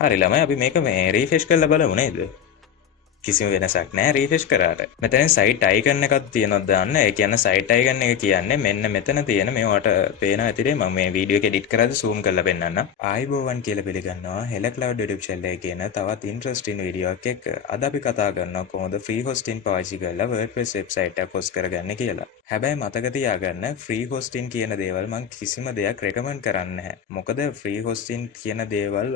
හරි ළමයි අපි මේක මේ රීෆ්‍රෙෂ් කරලා බලමු නේද? කිසිම වෙනසක් නැහැ රීෆ්‍රෙෂ් කරාට. මෙතන සයිට් අයිකන් එකක් තියෙනවද දාන්න. ඒ කියන්නේ සයිට් අයිකන් එක කියන්නේ මෙන්න මෙතන තියෙන මේවට පේනවා ඇතිනේ මම මේ වීඩියෝ එක එඩිට් කරද්දි zoom කරලා පෙන්නන්නම්. ආයිබෝවන් කියලා පිළිගන්නවා හෙල ක්ලවුඩ් YouTube channel එකේ කියන තවත් ඉන්ටරෙස්ටිං වීඩියෝ එකක් එක්ක. අද අපි කතා කරනවා කොහොමද ෆ්‍රී හොස්ටින් පාවිච්චි කරලා WordPress වෙබ්සයිට් එකක් හොස්ට් කරගන්නේ කියලා. හැබැයි මතක තියාගන්න ෆ්‍රී හොස්ටින් කියන දේවල් මම කිසිම දෙයක් රෙකමන්ඩ් කරන්නේ නැහැ. මොකද ෆ්‍රී හොස්ටින් කියන දේවල්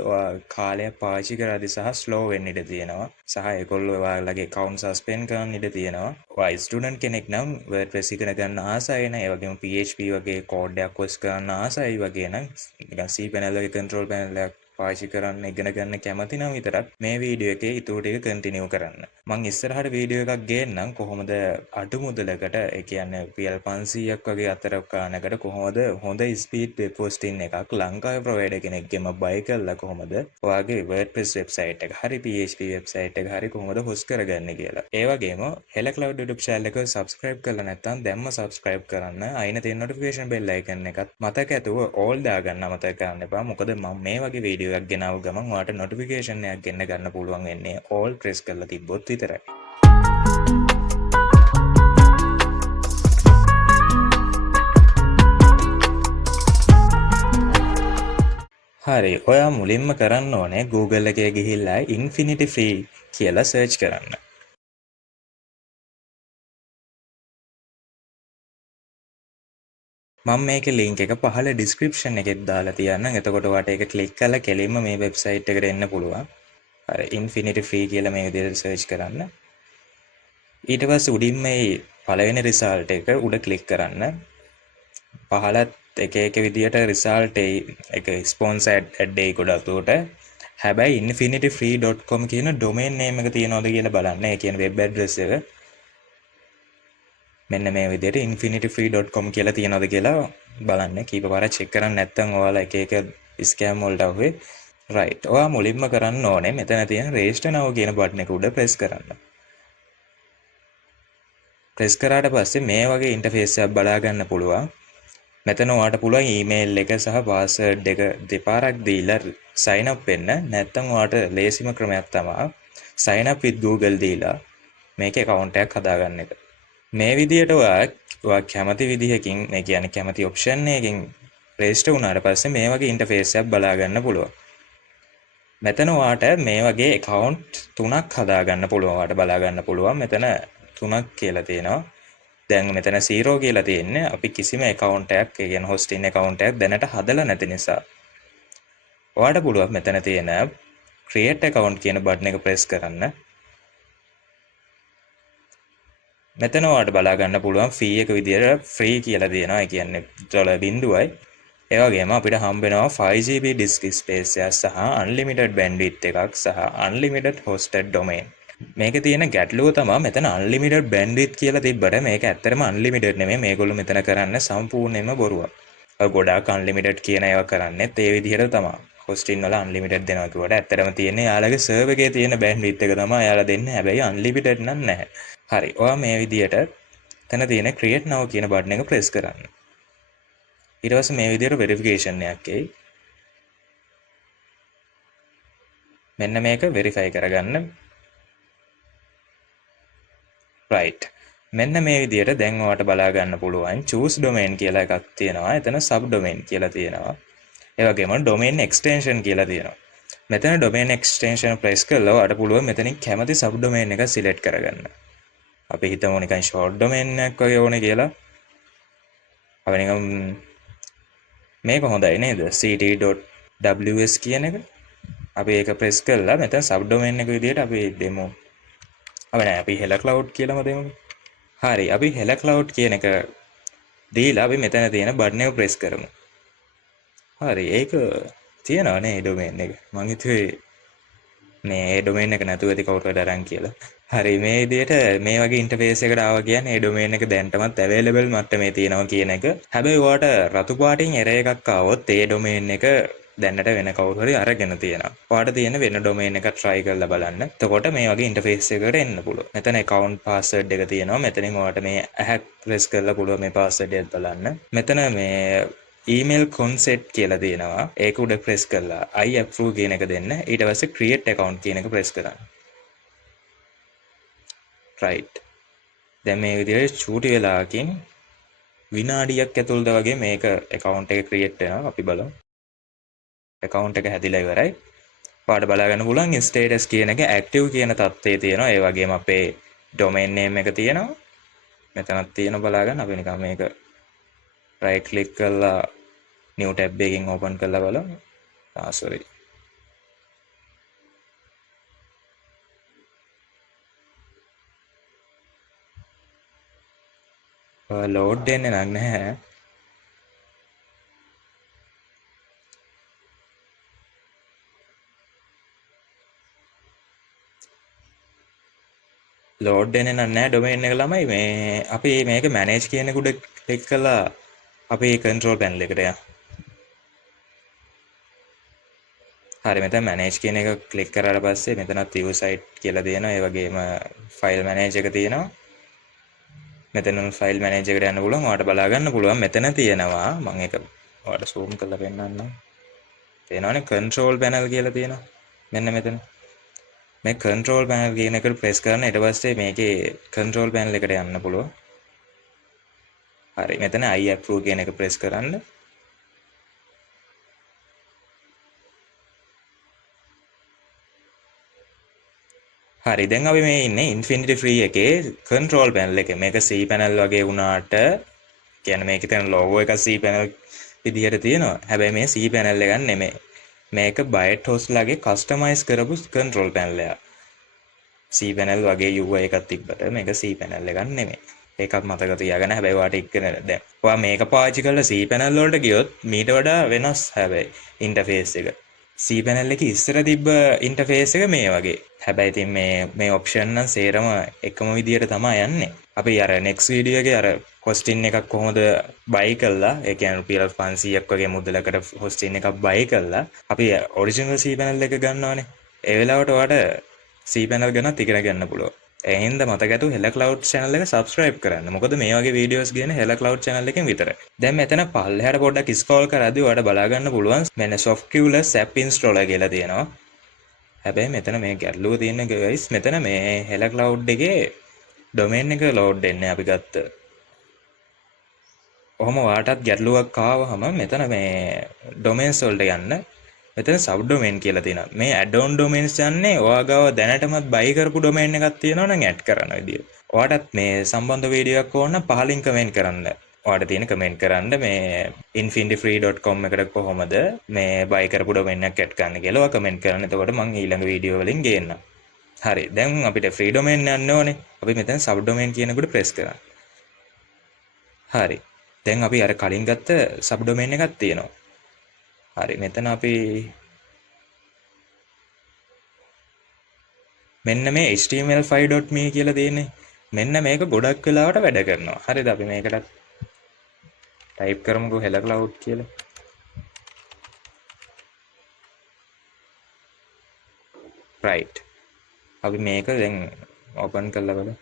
කාලයක් පාවිච්චි කරද්දී සහ ස්ලෝ වෙන්න ඉඩ තියෙනවා. සහ ඒගොල්ලෝ ඔයාලගේ account suspend කරන්න ඉඩ තියෙනවා. ඔයා ස්ටුඩන්ට් කෙනෙක් නම් WordPress ඉගෙන ගන්න ආසයි නම් ඒ වගේම PHP වගේ කෝඩ් එකක් හොස්ට් කරන්න ආසයි වගේ නම් නිකන් cPanel වගේ control panel එකක් පාවිච්චි කරන්න ඉගෙන ගන්න කැමති නම් විතරක් මේ වීඩියෝ එකේ ඊටු ටික කන්ටිනියු කරන්න. මම ඉස්සරහට වීඩියෝ එකක් ගේන්නම් කොහොමද අඩු මුදලකට ඒ කියන්නේ රුපියල් 500ක් වගේ අතරක් ගන්නකට කොහොමද හොඳ ස්පීඩ් වෙබ් හොස්ටින් එකක් ලංකාවේ ප්‍රොවයිඩර් කෙනෙක්ගෙම බයි කරලා කොහොමද ඔයාගේ WordPress වෙබ්සයිට් එක හරි PHP වෙබ්සයිට් එක හරි කොහොමද හොස්ට් කරගන්නේ කියලා. ඒ වගේම හෙල ක්ලවුඩ් YouTube channel එක subscribe කරලා නැත්නම් දැම්ම subscribe කරන්න. අයින තියෙන notification bell icon එකත් මතක ඇතුව all දාගන්න අමතක කරන්න එපා. මොකද මම මේ වගේ වීඩියෝ එකක් ගෙනාව ගමන් ඔයාලට notification එකක් ගෙන්න ගන්න පුළුවන් වෙන්නේ all press කරලා තිබ්බොත් විතරයි. හරි ඔයා මුලින්ම කරන්න ඕනේ Google එකේ ගිහිල්ලා Infinity Free කියලා search කරන්න. මම මේකේ link එක පහළ description එකෙත් දාලා තියන්නම්. එතකොට ඔයාලට ඒක click කරලා කෙලින්ම මේ website එකට එන්න පුළුවන්. හරි Infinity Free කියලා මේ විදිහට search කරන්න. ඊට පස්සේ උඩින් මේ පළවෙනි result එක උඩ click කරන්න. පහළත් එක විදියට result එක sponsored ad එක ගොඩක් උඩට. හැබැයි infinityfree.com කියන domain name එක තියනවද කියලා බලන්න. ඒ කියන්නේ web address එක. මෙන්න මේ විදිහට infinityfree.com කියලා තියනවද කියලා බලන්න. කීප පාරක් check කරන්න නැත්නම් ඔයාලා එක scam වලට අහුවේ. right. ඔයා මුලින්ම කරන්න ඕනේ මෙතන තියෙන register now කියන button එක උඩ press කරන්න. press කරාට පස්සේ මේ වගේ interface එකක් බලා ගන්න පුළුවන්. මෙතන ඔයාලට පුළුවන් email එක සහ password එක දෙපාරක් දීලා sign up වෙන්න. නැත්නම් ඔයාලට ලේසිම ක්‍රමයක් තමයි sign up with Google දීලා මේකේ account එකක් හදාගන්න එක. මේ විදිහට ඔයා කැමති විදිහකින් මේ කියන්නේ කැමති option එකකින් register වුණාට පස්සේ මේ වගේ interface එකක් බලා ගන්න පුළුවන්. මෙතන ඔයාට මේ වගේ account තුනක් හදාගන්න පුළුවන්. ඔයාට බලා ගන්න පුළුවන්. මෙතන තුනක් කියලා තියෙනවා. දැන් මෙතන 0 කියලා තියෙන්නේ අපි කිසිම account එකක් ඒ කියන්නේ hosting account එකක් දැනට හදලා නැති නිසා. ඔයාට පුළුවන් මෙතන තියෙන create account කියන button එක press කරන්න. මෙතන ඔයාලට බලා ගන්න පුළුවන් fee එක විදියට free කියලා දෙනවා. ඒ කියන්නේ $0.0යි. ඒ වගේම අපිට හම්බ වෙනවා 5GB disk space එක සහ unlimited bandwidth එකක් සහ unlimited hosted domain. මේකේ තියෙන ගැටලුව තමයි මෙතන unlimited bandwidth කියලා තිබ්බට මේක ඇත්තටම unlimited නෙමෙයි. මේගොල්ලෝ මෙතන කරන්නේ සම්පූර්ණයෙන්ම බොරුවක්. ඔය ගොඩාක් unlimited කියන ඒවා කරන්නේත් ඒ විදිහට තමයි. hosting වල unlimited දෙනවා කිව්වට ඇත්තටම තියෙන්නේ යාළගේ server එකේ තියෙන bandwidth එක තමයි යාළා දෙන්නේ. හැබැයි unlimited නම් නැහැ. හරි. ඔයා මේ විදිහට තන තියෙන create now කියන button එක press කරන්න. ඊට පස්සේ මේ විදිහට verification එකක් එයි. මෙන්න මේක verify කරගන්න. right. මෙන්න මේ විදිහට දැන් ඔයාලට බලා ගන්න පුළුවන් choose domain කියලා එකක් තියෙනවා. එතන subdomain කියලා තියෙනවා. ඒ වගේම domain extension කියලා තියෙනවා. මෙතන domain extension press කරලා ඔයාලට පුළුවන් මෙතනින් කැමති subdomain එක select කරගන්න. අපි හිතමු නිකන් short domain එකක් වගේ ඕනේ කියලා. අපි නිකන් මේක හොඳයි නේද? ct.ws කියන එක. අපි ඒක press කරලා මෙතන subdomain එක විදිහට අපි දෙමු. අපි හෙල cloud කියලාම දෙමු. හරි. අපි හෙල cloud කියන එක දීලා අපි මෙතන තියෙන button එක press කරමු. හරි. ඒක තියනවා නේ domain එක. මං හිතුවේ මේ domain එක නැතුව ඇති කවුරු හරි අරන් කියලා. හරි මේ විදිහට මේ වගේ ඉන්ටර්ෆේස් එකකට ආවා කියන්නේ මේ domain එක දැන්ටමත් available මට්ටමේ තියෙනවා කියන එක. හැබැයි ඔයාට රතු පාටින් error එකක් ආවොත් ඒ domain එක දැන්නට වෙන කවුරු හරි අරගෙන තියෙනවා. ඔයාට තියෙන වෙන domain එකක් try කරලා බලන්න. එතකොට මේ වගේ ඉන්ටර්ෆේස් එකකට එන්න පුළුවන්. මෙතන account password එක තියෙනවා. මෙතනින් ඔයාට මේ ඇහැක් press කරලා පුළුවන් මේ password එක බලන්න. මෙතන මේ ඊමේල් කොන්සෙට් කියලා දෙනවා. ඒක උඩ ප්‍රෙස් කරලා I approve කියන එක දෙන්න. ඊට පස්සේ create account කියන එක ප්‍රෙස් කරන්න. right. දැන් මේ විදිහට චූටි වෙලාවකින් විනාඩියක් ඇතුළත වගේ මේක account එක create වෙනවා. අපි බලමු. account එක හැදිලා ඉවරයි. ඔයාලට බලා ගන්න පුළුවන් status කියන එක active කියන තත්ත්වයේ තියෙනවා. ඒ වගේම අපේ domain name එක තියෙනවා. මෙතනක් තියෙන බලා ගන්න. අපි නිකන් මේක right click කරලා new tab එකකින් open කරලා බලමු. sorry. load දෙන්නේ නැහැ. load දෙන්නේ නැහැ domain එක ළමයි. මේ අපි මේක manage කියන එක උඩ click කරලා අපි control panel එකට යමු. හරි මෙතන manage කියන එක click කරාට පස්සේ මෙතනත් view site කියලා දෙනවා. ඒ වගේම file manager එක තියෙනවා. මෙතන file manager එකට යන්න පුළුවන්. ඔයාලට බලා ගන්න පුළුවන් මෙතන තියෙනවා. මම ඒක ඔයාලට zoom කරලා පෙන්නන්නම්. තේනවනේ control panel කියලා තියෙනවා. මෙන්න මෙතන. මේ control panel කියන එකට press කරන ඊට පස්සේ මේකේ control panel එකට යන්න පුළුවන්. හරි මෙතන I approve කියන එක press කරන්න. හරි දැන් අපි මේ ඉන්නේ Infinity Free එකේ control panel එකේ. මේක C panel වගේ වුණාට කියන්නේ මේකේ තියෙන logo එක C panel විදිහට තියෙනවා. හැබැයි මේ C panel එකක් නෙමෙයි. මේක ByteHost ලගේ customize කරපු control panel එකක්. C panel වගේ UI එකක් තිබ්බට මේක C panel එකක් නෙමෙයි. ඒකත් මතක තියාගන්න. හැබැයි ඔයාට ඉක්කන දැන් ඔයා මේක පාවිච්චි කරලා C panel වලට ගියොත් මීට වඩා වෙනස් හැබැයි interface එක. C panel එකේ ඉස්සර තිබ්බ interface එක මේ වගේ. හැබැයි ඉතින් මේ option නම් සේරම එකම විදියට තමයි යන්නේ. අපි අර next video එකේ අර hosting එකක් කොහොමද buy කළා, ඒ කියන්නේ රුපියල් 500ක් වගේ මුදලකට hosting එකක් buy කළා. අපි original C panel එක ගන්නවානේ. ඒ වෙලාවට ඔයාලට C panel ගැනත් ඉගෙන ගන්න පුළුවන්. ඒ හින්දා මතක ඇතුව Hella Cloud channel එක subscribe කරන්න. මොකද මේ වගේ videos ගේන Hella Cloud channel එකෙන් විතරයි. දැන් මෙතන පල්ලෙහාට පොඩ්ඩක් scroll කරද්දී ඔයාලට බලා ගන්න පුළුවන් මෙන්න Softculus app installer කියලා තියෙනවා. හැබැයි මෙතන මේ ගැටලුව තියෙන්නේ guys මෙතන මේ Hella Cloud එකේ domain එක load වෙන්නේ අපි ගත්ත. ඔහොම ඔයාටත් ගැටලුවක් ආවහම මෙතන මේ domains වලට යන්න. මෙතන subdomain කියලා තියෙනවා. මේ add-on domains යන්නේ ඔයා ගාව දැනටමත් buy කරපු domain එකක් තියෙනවා නම් add කරන විදිය. ඔයාටත් මේ සම්බන්ධ වීඩියෝ එකක් ඕන නම් පහලින් comment කරන්න. ඔයාට තියෙන comment කරන්න මේ infinityfree.com එකට කොහොමද මේ buy කරපු domain එකක් add කරන්න කියලා ඔයා comment කරන්න. එතකොට මම ඊළඟ වීඩියෝ වලින් ගේන්නම්. හරි. දැන් අපිට free domain යන්න ඕනේ. අපි මෙතන subdomain කියන එකට press කරන්න. හරි. දැන් අපි අර කලින් ගත්ත subdomain එකක් තියෙනවා. හරි මෙතන අපි මෙන්න මේ html5.me කියලා තියෙන්නේ. මෙන්න මේක ගොඩක් වෙලාවට වැඩ කරනවා. හරිද? අපි මේකට type කරමුකෝ Hella Cloud කියලා. right. අපි මේක දැන් open කරලා බලමු.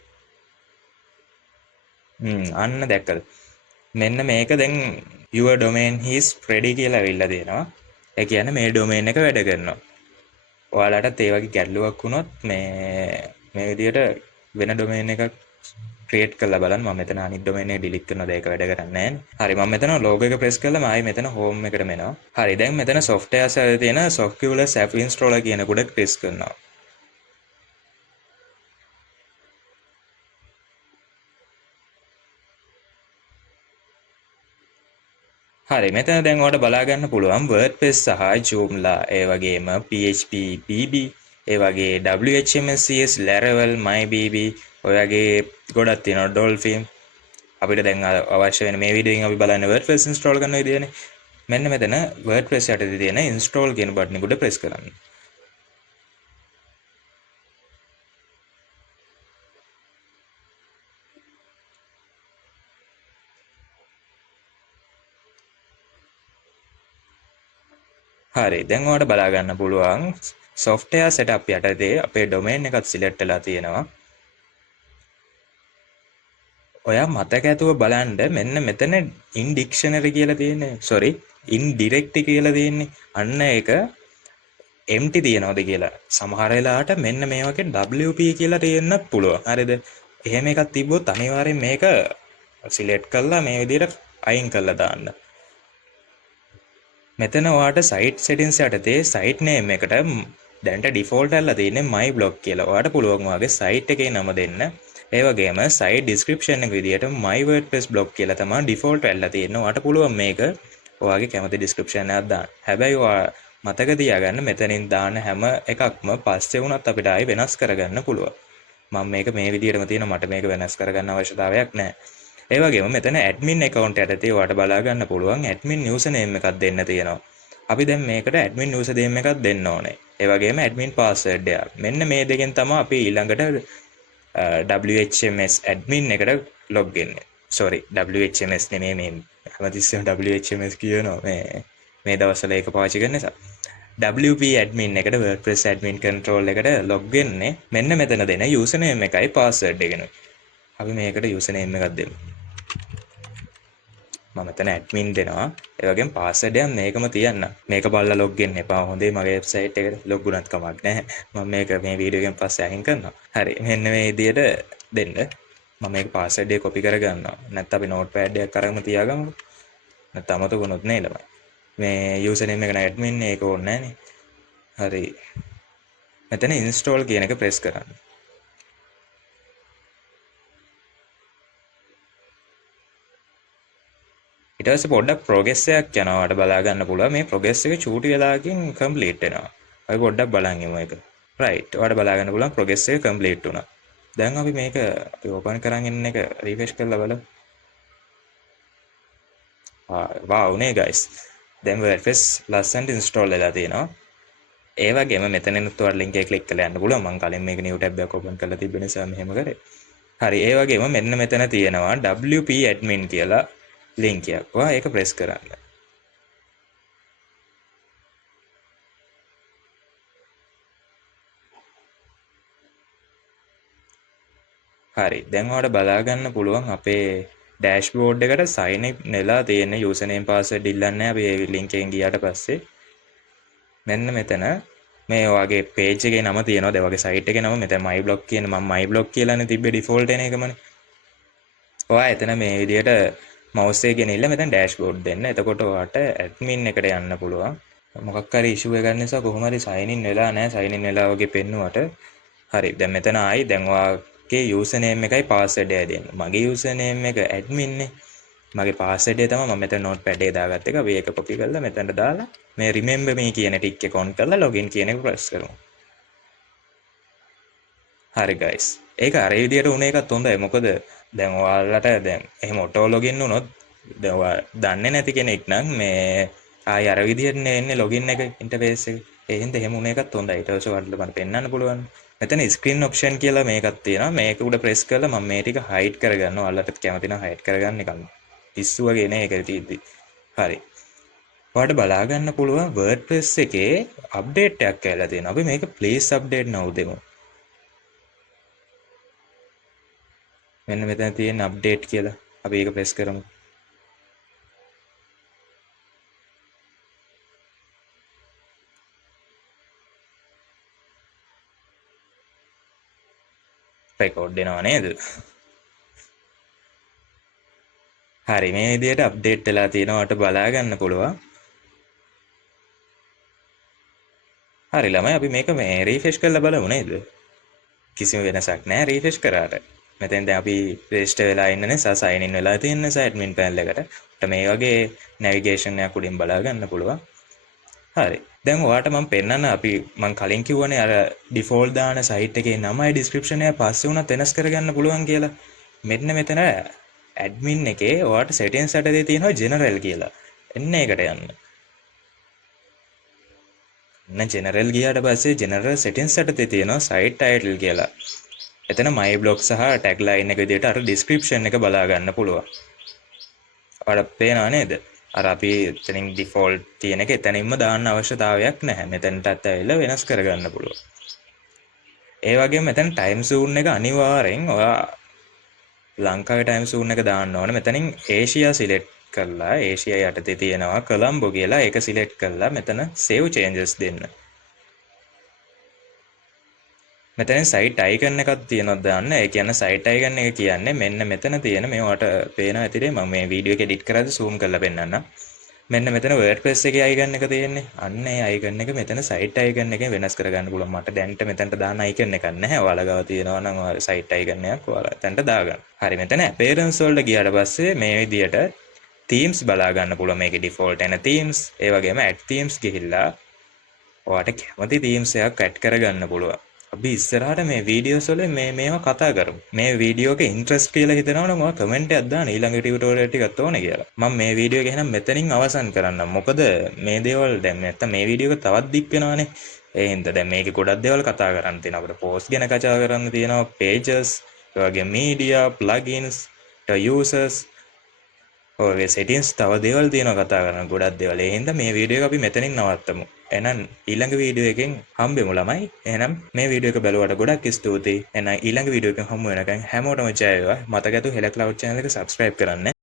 අන්න දැක්කද? මෙන්න මේක දැන් your domain is ready කියලා ඇවිල්ලා තියෙනවා. ඒ කියන්නේ මේ domain එක වැඩ කරනවා. ඔයාලටත් ඒ වගේ ගැටලුවක් වුණොත් මේ විදිහට වෙන domain එකක් create කරලා බලන්න. මම මෙතන අනිත් domain එක delete කරනවාද ඒක වැඩ කරන්නේ නැහැ. හරි මම මෙතන logo එක press කරලා මම ආයේ මෙතන home එකටම එනවා. හරි දැන් මෙතන software සැලේ තියෙන Softculus app installer කියන කොට press කරනවා. හරි මෙතන දැන් ඔයාලට බලා ගන්න පුළුවන් WordPress සහ Joomla ඒ වගේම PHP BB ඒ වගේ WHMS CS Laravel MyBB ඔය වගේ ගොඩක් තියෙනවා Dolphin අපිට දැන් අවශ්‍ය වෙන මේ වීඩියෝ එකෙන් අපි බලන්නේ WordPress install කරන විදියනේ මෙන්න මෙතන WordPress යටතේ තියෙන install කියන බටන් එක උඩ press කරන්න. හරි දැන් ඔයාලට බලා ගන්න පුළුවන් software setup යටතේ අපේ domain එකත් select වෙලා තියෙනවා. ඔයා මතක ඇතුව බලන්ඩ මෙන්න මෙතන ඉන්ඩික්ෂනරි කියලා තියෙන්නේ සොරි ඉන්ඩිරෙක්ටි කියලා තියෙන්නේ අන්න එක එම්ටි තියනවද කියලා සමහරලාට මෙන්න මේ වගේ WP කියලා තියෙන්න පුළුවන් හරිද එහෙම එකක් තිබ්බොත් අනිවාර්යෙන් මේක සිලෙක්ට් කරලා මේ විදිහට අයින් කරලා දාන්න මෙතන ඔයාට සයිට් සෙටින්ස් යටතේ සයිට් නේම් එකට දැන්ට ඩිෆෝල්ට් කරලා තියෙන්නේ my blog කියලා ඔයාට පුළුවන් ඔයාගේ සයිට් එකේ නම දෙන්න ඒ වගේම සයිට් ඩිස්ක්‍රිප්ෂන් එක විදිහට my wordpress blog කියලා තමයි ඩිෆෝල්ට් වෙලා තියෙන්නේ ඔයාට පුළුවන් මේක ඔයාගේ කැමති ඩිස්ක්‍රිප්ෂන් එකක් දාන්න හැබැයි ඔයා මතක තියාගන්න මෙතනින් දාන හැම එකක්ම පස්සේ වුණත් අපිට ආයි වෙනස් කරගන්න පුළුවන්. මම මේක මේ විදිහටම තියෙන මට මේක වෙනස් කරගන්න අවශ්‍යතාවයක් නැහැ. ඒ වගේම මෙතන ඇඩ්මින් account යටතේ ඔයාලට බලා ගන්න පුළුවන් ඇඩ්මින් user name එකක් දෙන්න තියෙනවා. අපි දැන් මේකට ඇඩ්මින් user name එකක් දෙන්න ඕනේ. ඒ වගේම ඇඩ්මින් password එක. මෙන්න මේ දෙකෙන් තමයි අපි ඊළඟට WHMS admin එකට log වෙන්නේ. sorry WHMS නෙමෙයි මේ හැමතිස්සෙම WHMS කියනවා මේ දවස්වල ඒක පාවිච්චි කරන නිසා. WP admin එකට WordPress admin control එකට log වෙන්නේ මෙන්න මෙතන දෙන username එකයි password එකයි. අපි මේකට username එකක් දෙමු. මම මෙතන admin දෙනවා. ඒ වගේම password එක මේකම තියන්න. මේක බලලා log වෙන්න එපා. හොඳේ මගේ website එකට log වුණත් කමක් නැහැ. මම මේක මේ වීඩියෝ එකෙන් පස්සේ අහිං කරනවා. හරි. මෙන්න මේ විදිහට දෙන්න. මම මේක password එක copy කරගන්නවා. නැත්නම් අපි notepad එකක් අරගෙන තියාගමුකෝ. නැත්නම් අමතක වුණොත් නේ ළමයි. මේ username එක නෑ admin ඒක ඕනේ නෑනේ. හරි. මෙතන install කියන එක press කරන්න. ඊට පස්සේ පොඩ්ඩක් progress එකක් යනවා. ඔයාලට බලා ගන්න පුළුවන් මේ progress එක චූටි වෙලාවකින් complete වෙනවා. අපි පොඩ්ඩක් බලන් ඉමු ඒක. right. ඔයාලට බලා ගන්න පුළුවන් progress එක complete වුණා. දැන් අපි මේක අපි open කරන් ඉන්න එක refresh කරලා බලමු. wow නේ guys. දැන් WordPress ලස්සනට install වෙලා තියෙනවා. ඒ වගේම මෙතනිනුත් ඔයාලා link එක click කරලා යන්න පුළුවන්. මම කලින් මේක new tab එකක් open කරලා තිබ්බ නිසා මෙහෙම කරේ. හරි. ඒ වගේම මෙන්න මෙතන තියෙනවා WP admin කියලා link එකක්. ඔයා ඒක press කරන්න. හරි. දැන් ඔයාලට බලා ගන්න පුළුවන් අපේ ඩෑෂ්බෝඩ් එකට sign in වෙලා තියෙන username password ඉල්ලන්නේ අපි ඒ link එකෙන් ගියාට පස්සේ මෙන්න මෙතන මේ ඔයාගේ page එකේ නම තියෙනවා. දැන් ඔයාගේ site එකේ නම මෙතන my blog කියන මම my blog කියලානේ තිබ්බේ default එන එකමනේ. ඔයා එතන මේ විදිහට mouse එක ගෙනිල්ල මෙතන dashboard දෙන්න. එතකොට ඔයාට admin එකට යන්න පුළුවන්. මොකක් හරි issue එකක් නිසා කොහොම හරි sign in වෙලා නැහැ. sign in වෙලා වගේ පෙන්නුවට. හරි. දැන් මෙතන ආයි දැන් ඔයාගේ username එකයි password එකයි දෙන්න. මගේ username එක admin නේ. මගේ password එක තමයි මම මෙතන notepad එකේ දාගත්ත එක. අපි ඒක copy කරලා මෙතනට දාලා මේ remember me කියන tick එක on කරලා login කියන එක press කරමු. හරි guys. ඒක අර විදියට උන එකත් හොඳයි. මොකද දැන් ඔයාලට දැන් එහෙම auto login වුණොත් දැන් ඔයා දන්නේ නැති කෙනෙක් නම් මේ ආයි අර විදියට එන්නේ login එක interface එක. ඒ හින්දා එහෙම උන එකත් හොඳයි. ඊට පස්සේ ඔයාලට මම පෙන්නන්න පුළුවන්. මෙතන screen option කියලා මේකක් තියෙනවා. මේක උඩ press කරලා මම මේ ටික hide කරගන්නවා. ඔයාලට කැමති නම් hide කරගන්න එකක්. පිස්සු වගේ නේ ඒක තියෙද්දි. හරි. ඔයාලට බලා ගන්න පුළුවන් WordPress එකේ update එකක් කියලා තියෙනවා. අපි මේක please update now දෙමු. මෙන්න මෙතන තියෙන අප්ඩේට් කියලා අපි ඒක ප්‍රෙස් කරමු. රෙකෝඩ් වෙනව නේද? හරි මේ විදිහට අප්ඩේට් වෙලා තියෙනවට බලා ගන්න පුළුවන්. හරි ළමයි අපි මේක මේ රීෆ්‍රෙෂ් කරලා බලමු නේද? කිසිම වෙනසක් නැහැ රීෆ්‍රෙෂ් කරාට. මෙතෙන් දැන් අපි රෙජිස්ටර් වෙලා ඉන්න නිසා sign in වෙලා තියෙන නිසා admin panel එකට අපිට මේ වගේ navigation එකක් උඩින් බලා ගන්න පුළුවන්. හරි. දැන් ඔයාලට මම පෙන්නන්න අපි මම කලින් කිව්වනේ අර default දාන site එකේ නමයි description එක පස්සේ උනත් වෙනස් කරගන්න පුළුවන් කියලා. මෙන්න මෙතන admin එකේ ඔයාලට settings යටතේ තියෙනවා general කියලා. එන්න ඒකට යන්න. general ගියාට පස්සේ general settings යටතේ තියෙනවා site title කියලා. එතන my blog සහ tagline එක විදිහට අර description එක බලා ගන්න පුළුවන්. ඔයාලට පේනව නේද? අර අපි එතනින් default තියෙන එක එතනින්ම දාන්න අවශ්‍යතාවයක් නැහැ. මෙතනටත් ඇවිල්ලා වෙනස් කරගන්න පුළුවන්. ඒ වගේම මෙතන time zone එක අනිවාර්යෙන් ඔයා ලංකාවේ ටයිම් සූන් එක දාන්න ඕන. මෙතනින් ඒෂියා සිලෙක්ට් කරලා ඒෂියා යටතේ තියෙනවා කොලම්බෝ කියලා ඒක සිලෙක්ට් කරලා මෙතන save changes දෙන්න. මෙතන සයිට් අයිකන් එකක් තියෙනවද දාන්න. ඒ කියන්නේ සයිට් අයිකන් එක කියන්නේ මෙන්න මෙතන තියෙන මේවට පේන ඇතිරේ මම මේ වීඩියෝ එක එඩිට් කරද්දි zoom කරලා පෙන්නන්නම්. මෙන්න මෙතන WordPress එකේ අයිකන් එක තියෙන්නේ. අන්න ඒ අයිකන් එක මෙතන සයිට් අයිකන් එකෙන් වෙනස් කරගන්න පුළුවන්. මට දැන්ට මෙතනට දාන්න අයිකන් එකක් නැහැ. ඔයාලා ගාව තියෙනවා නම් ඔය සයිට් අයිකන් එකක් ඔයාලා එතනට දාගන්න. හරි මෙතන appearance වලට ගියාට පස්සේ මේ විදියට themes බලා ගන්න පුළුවන්. මේකේ default එන themes, ඒ වගේම add themes ගිහිල්ලා ඔයාට කැමති themes එකක් add කරගන්න පුළුවන්. අපි ඉස්සරහට මේ වීඩියෝස් වල මේවා කතා කරමු. මේ වීඩියෝ එක ඉන්ට්‍රස්ට් කියලා හිතනවා නම් ඔයා කමෙන්ට් එකක් දාන්න ඊළඟ ටියුටෝරියල් ටිකත් ඕනේ කියලා. මම මේ වීඩියෝ එක එහෙනම් මෙතනින් අවසන් කරන්නම්. මොකද මේ දේවල් දැන් නැත්තම් මේ වීඩියෝ එක තවත් දික් වෙනවානේ. ඒ හින්දා දැන් මේකේ ගොඩක් දේවල් කතා කරන්න තියෙනවා. අපිට පෝස්ට් ගැන කතා කරන්න තියෙනවා, pages, ඒ වගේ media, plugins, users ඔය settings තව දේවල් තියෙනවා කතා කරන්න ගොඩක් දේවල්. ඒ හින්දා මේ වීඩියෝ එක අපි මෙතනින් නවත්තමු. එහෙනම් ඊළඟ වීඩියෝ එකෙන් හම්බෙමු ළමයි. එහෙනම් මේ වීඩියෝ එක බලුවට ගොඩක් ස්තුතියි. එහෙනම් ඊළඟ වීඩියෝ එකෙන් හමු වෙනකන් හැමෝටම ජය වේවා. මතක ඇතුව හෙල ක්ලවුඩ් channel එක subscribe කරන්න.